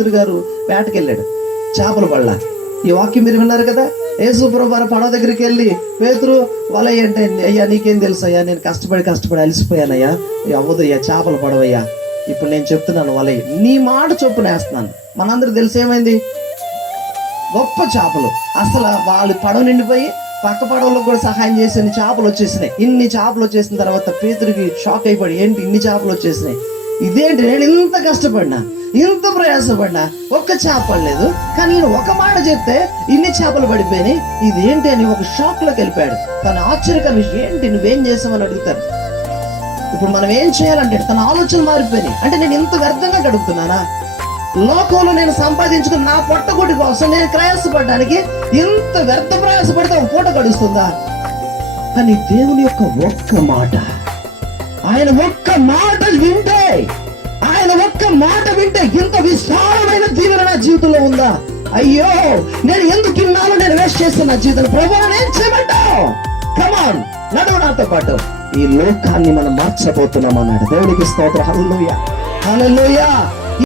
పేతురు గారు వేటకెళ్ళాడు. చేపలు పళ్ళ ఈ వాక్యం మీరు విన్నారు కదా? యేసుప్రభు వారు పడవ దగ్గరికి వెళ్ళి పేతురు వల అంటే అయ్యా నీకేం తెలుసు అయ్యా? నేను కష్టపడి కష్టపడి అలసిపోయానయ్యా. అవ్వదు అయ్యా చేపలు పడవయ్యా. ఇప్పుడు నేను చెప్తున్నాను వల. నీ మాట చొప్పున వేస్తున్నాను. మనందరికి తెలిసి ఏమైంది? గొప్ప చేపలు. అసలు వాళ్ళు పడవ నిండిపోయి పక్క పడవలకు కూడా సహాయం చేసే చేపలు వచ్చేసినాయి. ఇన్ని చేపలు వచ్చేసిన తర్వాత పేతుడికి షాక్ అయిపోయి ఏంటి? ఇన్ని చేపలు వచ్చేసినాయి. ఇదేంటి నేను ఇంత కష్టపడినా ఇంత ప్రయాసపడినా ఒక్క చేప లేదు. కానీ నేను ఒక మాట చెప్తే ఇన్ని చేపలు పడిపోయినాయి. ఇదేంటి అని ఒక షాక్లోకి వెళ్ళిపోయాడు. కానీ ఆశ్చర్యకర విషయం ఏంటి? నువ్వేం చేసావని అడుగుతారు ఇప్పుడు మనం ఏం చేయాలంటే తన ఆలోచనలు మారిపోయినాయి. అంటే నేను ఇంత వ్యర్థంగా గడుపుతున్నానా? లోకంలో నేను సంపాదించుకున్న నా పొట్టగొడ్డి కోసం నేను ప్రయాసపడడానికి ఇంత వ్యర్థ ప్రయాసపడితే ఒక పూట గడుస్తుందా? కానీ దేవుని యొక్క ఒక్క మాట ఆయన ఒక్క మాట మాట వింటే ఇంత విశాలమైన దీవెన నా జీవితంలో ఉందా? అయ్యో నేను ఎందుకు ఇన్నాను నేను వేస్ట్ చేస్తున్నా జీవితం ప్రభు నేను చేయమంటావు. కమాన్ నడవ నాతో పాటు. ఈ లోకాన్ని మనం మార్చబోతున్నాం అన్నాడు. దేవుడికి స్తోత్రం. హల్లుయా హల్లుయా